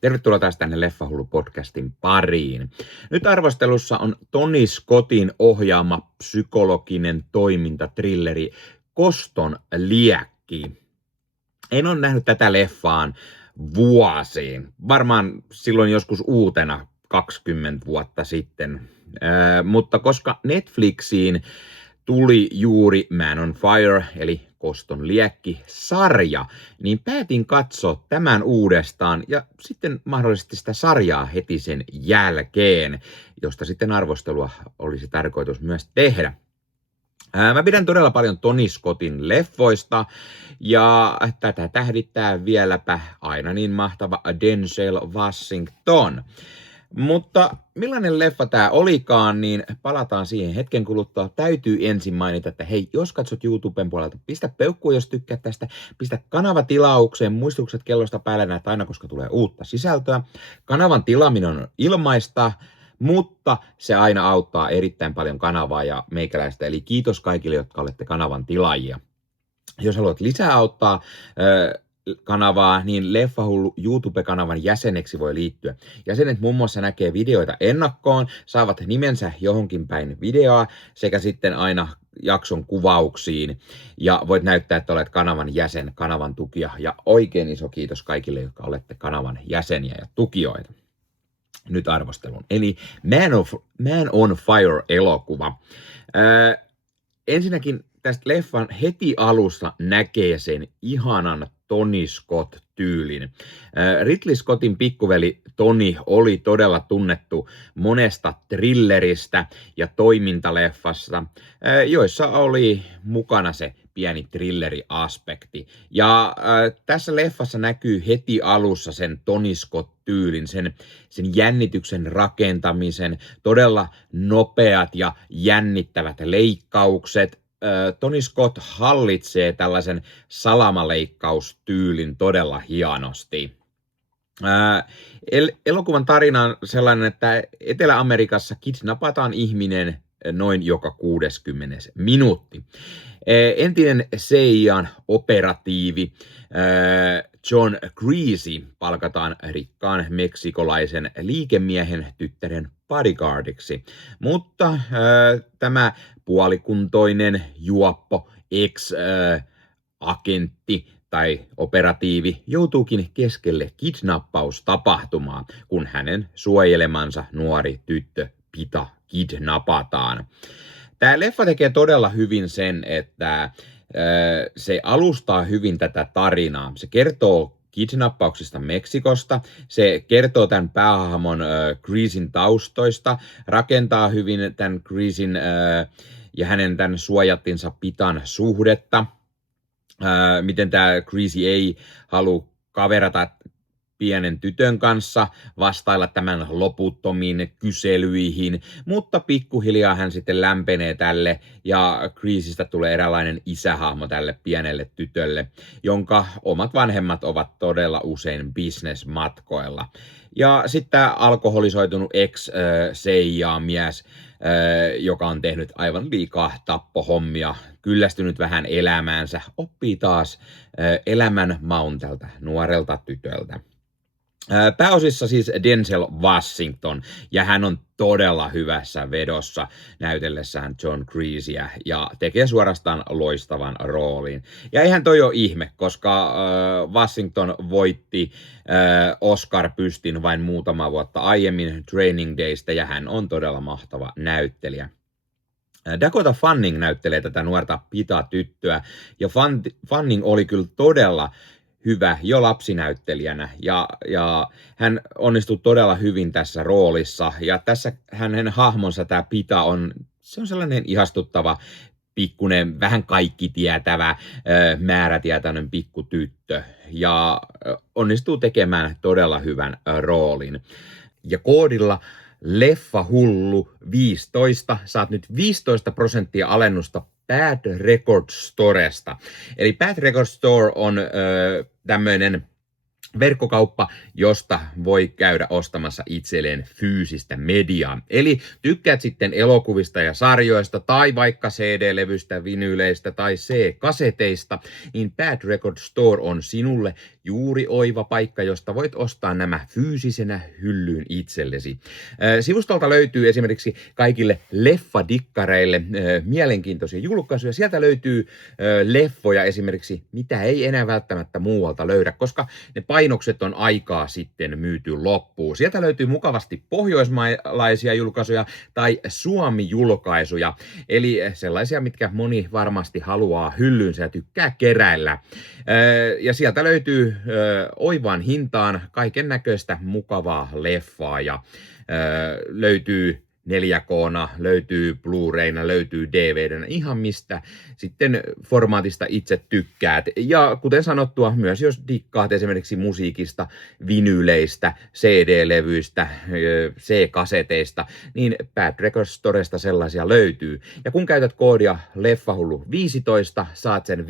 Tervetuloa taas tänne Leffahullu-podcastin pariin. Nyt arvostelussa on Tony Scottin ohjaama psykologinen toimintatrilleri Koston liekki. En ole nähnyt tätä leffaan vuosiin. Varmaan silloin joskus uutena 20 vuotta sitten. Mutta koska Netflixiin tuli juuri Man on Fire, eli Koston liekki-sarja, niin päätin katsoa tämän uudestaan ja sitten mahdollisesti sitä sarjaa heti sen jälkeen, josta sitten arvostelua olisi tarkoitus myös tehdä. Mä pidän todella paljon Tony Scottin leffoista, ja tätä tähdittää vieläpä aina niin mahtava Denzel Washington. Mutta millainen leffa tämä olikaan, niin palataan siihen hetken kuluttua. Täytyy ensin mainita, että hei, jos katsot YouTuben puolelta, pistä peukkua, jos tykkäät tästä. Pistä kanava tilaukseen, muistutukset kellosta päälle näet aina, koska tulee uutta sisältöä. Kanavan tilaaminen on ilmaista, mutta se aina auttaa erittäin paljon kanavaa ja meikäläistä. Eli kiitos kaikille, jotka olette kanavan tilaajia. Jos haluat lisää auttaa kanavaa, niin Leffahullu YouTube-kanavan jäseneksi voi liittyä. Jäsenet muun muassa näkee videoita ennakkoon, saavat nimensä johonkin päin videoa sekä sitten aina jakson kuvauksiin. Ja voit näyttää, että olet kanavan jäsen, kanavan tukija. Ja oikein iso kiitos kaikille, jotka olette kanavan jäseniä ja tukijoita. Nyt arvostelun. Eli Man on Fire-elokuva. Ensinnäkin tästä leffan heti alussa näkee sen ihanan Tony Scott-tyylin. Ridley Scottin pikkuveli Tony oli todella tunnettu monesta thrilleristä ja toimintaleffasta, joissa oli mukana se pieni thrilleriaspekti. Ja tässä leffassa näkyy heti alussa sen Tony Scott-tyylin, sen jännityksen rakentamisen, todella nopeat ja jännittävät leikkaukset. Tony Scott hallitsee tällaisen salamaleikkaustyyllin todella hienosti. Elokuvan tarina on sellainen, että Etelä-Amerikassa kidnapataan ihminen noin joka 60 minuutti. Entinen CIA:n operatiivi John Greasy palkataan rikkaan meksikolaisen liikemiehen tyttären bodyguardiksi, mutta tämä puolikuntoinen juoppo ex-agentti tai operatiivi joutuukin keskelle kidnappaustapahtumaa, kun hänen suojelemansa nuori tyttö Pita kidnapataan. Tämä leffa tekee todella hyvin sen, että se alustaa hyvin tätä tarinaa. Se kertoo kidnappauksista Meksikosta, se kertoo tämän päähahmon Greasin taustoista, rakentaa hyvin tämän Greasin ja hänen tämän suojattinsa Pitan suhdetta, miten tämä Greasy ei halua kaverata pienen tytön kanssa, vastailla tämän loputtomiin kyselyihin, mutta pikkuhiljaa hän sitten lämpenee tälle ja Greasystä tulee eräänlainen isähahmo tälle pienelle tytölle, jonka omat vanhemmat ovat todella usein businessmatkoilla. Ja sitten tämä alkoholisoitunut ex-CIA-mies, joka on tehnyt aivan liikaa tappohommia, kyllästynyt vähän elämäänsä, oppii taas elämän maun tältä nuorelta tytöltä. Pääosissa siis Denzel Washington, ja hän on todella hyvässä vedossa näytellessään John Greasyä ja tekee suorastaan loistavan roolin. Ja eihän toi ole ihme, koska Washington voitti Oscar-pystin vain muutama vuotta aiemmin Training Daysta, ja hän on todella mahtava näyttelijä. Dakota Fanning näyttelee tätä nuorta Pita-tyttöä, ja Fanning oli kyllä todella hyvä jo lapsinäyttelijänä, ja hän onnistui todella hyvin tässä roolissa, ja tässä hänen hahmonsa, tämä Pita, se on sellainen ihastuttava, pikkunen, vähän kaikki tietävä, määrätietoinen pikkutyttö, ja onnistuu tekemään todella hyvän roolin. Ja koodilla Leffahullu 15 saat nyt 15% alennusta Bad Record Storesta. Eli Bad Record Store on tämmöinen verkkokauppa, josta voi käydä ostamassa itselleen fyysistä mediaa. Eli tykkäät sitten elokuvista ja sarjoista tai vaikka CD-levystä, vinyyleistä tai C-kaseteista, niin Bad Record Store on sinulle, juuri oiva paikka, josta voit ostaa nämä fyysisenä hyllyyn itsellesi. Sivustolta löytyy esimerkiksi kaikille leffadikkareille mielenkiintoisia julkaisuja. Sieltä löytyy leffoja esimerkiksi, mitä ei enää välttämättä muualta löydä, koska ne painokset on aikaa sitten myyty loppuun. Sieltä löytyy mukavasti pohjoismaalaisia julkaisuja tai Suomi-julkaisuja, eli sellaisia, mitkä moni varmasti haluaa hyllyynsä ja tykkää keräillä. Ja sieltä löytyy oivaan hintaan kaiken näköistä mukavaa leffaa ja löytyy 4K:na, löytyy Blu-rayna, löytyy DVDnä, ihan mistä sitten formaatista itse tykkäät. Ja kuten sanottua, myös jos dikkaat esimerkiksi musiikista, vinyleistä, CD-levyistä, C-kaseteista, niin Bad Records Storesta sellaisia löytyy. Ja kun käytät koodia Leffahullu15, saat sen 15%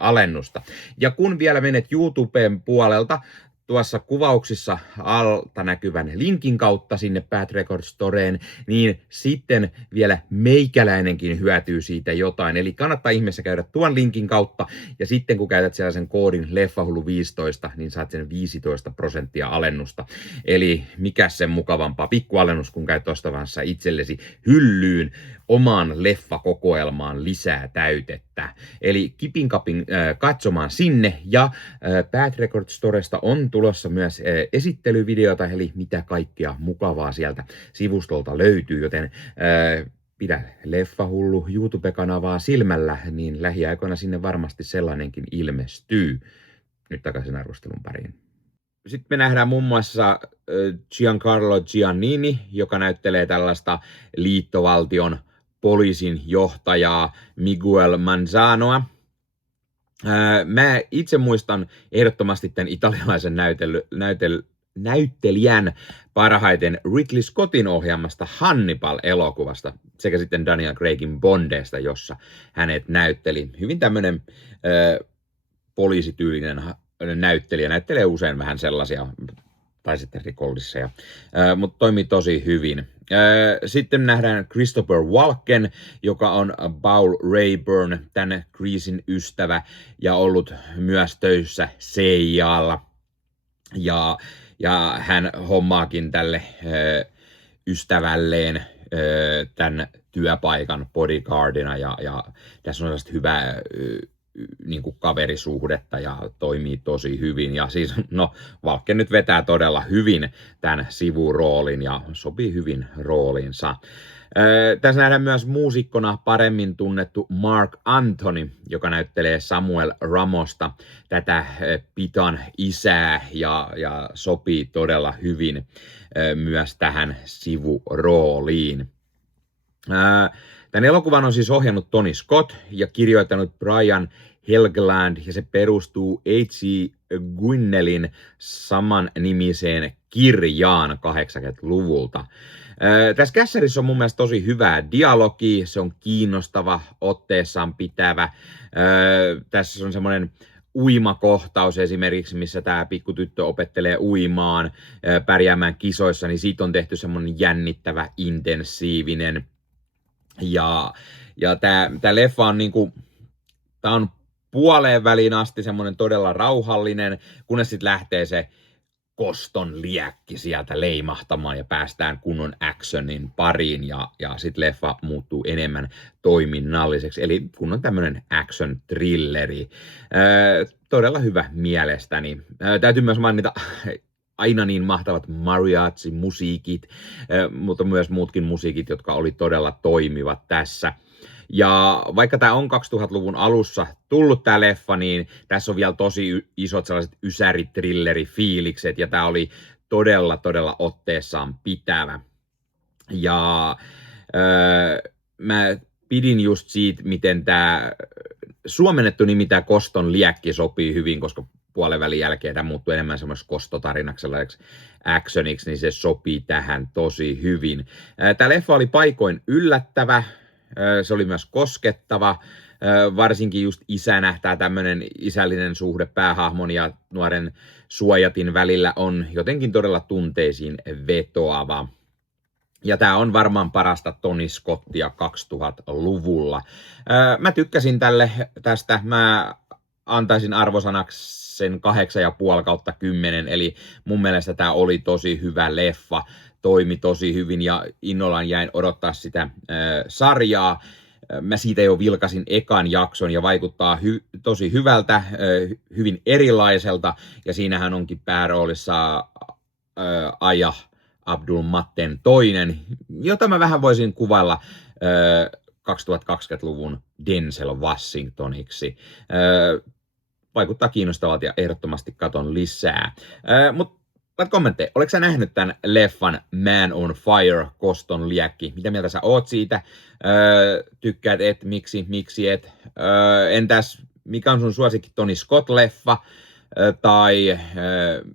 alennusta. Ja kun vielä menet YouTuben puolelta, tuossa kuvauksissa alta näkyvän linkin kautta sinne Bad Records Storeen, niin sitten vielä meikäläinenkin hyötyy siitä jotain. Eli kannattaa ihmeessä käydä tuon linkin kautta, ja sitten kun käytät siellä sen koodin Leffahullu15, niin saat sen 15% alennusta. Eli mikä sen mukavampaa pikkualennus, kun käyt ostamassa itsellesi hyllyyn omaan leffakokoelmaan lisää täytettä. Eli kipin kapin katsomaan sinne, ja Bad Records Storesta on tulossa myös esittelyvideota, eli mitä kaikkea mukavaa sieltä sivustolta löytyy, joten pidä Leffahullu YouTube-kanavaa silmällä, niin lähiaikoina sinne varmasti sellainenkin ilmestyy. Nyt takaisin arvostelun pariin. Sitten me nähdään muun muassa Giancarlo Giannini, joka näyttelee tällaista liittovaltion poliisin johtajaa Miguel Manzanoa. Mä itse muistan ehdottomasti tämän italialaisen näyttelijän parhaiten Ridley Scottin ohjaamasta Hannibal-elokuvasta sekä sitten Daniel Craigin Bondeista, jossa hänet näytteli. Hyvin tämmöinen poliisityylinen näyttelijä. Näyttelee usein vähän sellaisia, tai sitten rikollisseja, mutta toimii tosi hyvin. Sitten nähdään Christopher Walken, joka on Paul Rayburn, tämän Greasin ystävä, ja ollut myös töissä CIAlla. Ja hän hommaakin tälle ystävälleen tämän työpaikan bodyguardina, ja tässä on sellaista hyvää niin kuin kaverisuhdetta ja toimii tosi hyvin. Ja siis, Walken nyt vetää todella hyvin tämän sivuroolin ja sopii hyvin rooliinsa. Tässä nähdään myös muusikkona paremmin tunnettu Mark Anthony, joka näyttelee Samuel Ramosta, tätä Pitan isää, ja sopii todella hyvin myös tähän sivurooliin. Tämän elokuvan on siis ohjannut Tony Scott ja kirjoittanut Brian Helgeland, ja se perustuu H.G. Gwynnelin samannimiseen kirjaan 80-luvulta. Tässä kässärissä on mun mielestä tosi hyvää dialogia, se on kiinnostava, otteessaan pitävä. Tässä on semmoinen uimakohtaus esimerkiksi, missä tämä pikkutyttö opettelee uimaan, pärjäämään kisoissa, niin siitä on tehty semmoinen jännittävä, intensiivinen. Ja tämä leffa on niinku, tää on puoleen väliin asti semmoinen todella rauhallinen, kunnes sitten lähtee se koston liekki sieltä leimahtamaan ja päästään kunnon actionin pariin, ja sitten leffa muuttuu enemmän toiminnalliseksi, eli kunnon tämmöinen action-thrilleri. Todella hyvä mielestäni. Täytyy myös mainita aina niin mahtavat mariachi-musiikit, mutta myös muutkin musiikit, jotka oli todella toimivat tässä. Ja vaikka tämä on 2000-luvun alussa tullut tämä leffa, niin tässä on vielä tosi isot sellaiset ysäri-trilleri-fiilikset, ja tämä oli todella, todella otteessaan pitävä. Ja mä pidin just siitä, miten tämä suomennettu nimi, tämä Koston liekki, sopii hyvin, koska puolen välin jälkeen tämä muuttuu enemmän semmoisessa kostotarinaksi, actioniksi, niin se sopii tähän tosi hyvin. Tämä leffa oli paikoin yllättävä, se oli myös koskettava, varsinkin just isänä, tämä tämmöinen isällinen suhde päähahmon ja nuoren suojatin välillä on jotenkin todella tunteisiin vetoava. Ja tämä on varmaan parasta Tony Scottia 2000-luvulla. Mä tykkäsin tästä, mä antaisin arvosanaksi sen 8,5/10, eli mun mielestä tämä oli tosi hyvä leffa, toimi tosi hyvin ja innollaan jäin odottaa sitä sarjaa. Mä siitä jo vilkasin ekan jakson ja vaikuttaa tosi hyvältä, hyvin erilaiselta, ja siinähän onkin pääroolissa Aya Abdul-Mateen toinen, jota mä vähän voisin kuvailla 2020-luvun Denzel Washingtoniksi. Vaikuttaa kiinnostavalta ja ehdottomasti katon lisää. Mutta kommentteja. Oletko sä nähnyt tämän leffan Man on Fire, Koston liekki? Mitä mieltä sä oot siitä? Tykkäät et? Miksi et? Entäs mikä on sun suosikki Tony Scott-leffa? Tai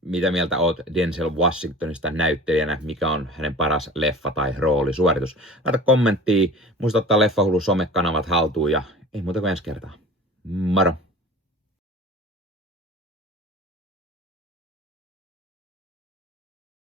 mitä mieltä oot Denzel Washingtonista näyttelijänä? Mikä on hänen paras leffa tai roolisuoritus? Laita kommenttia. Muista ottaa Leffahullu somekanavat haltuun ja ei muuta kuin ensi kertaa. Moro!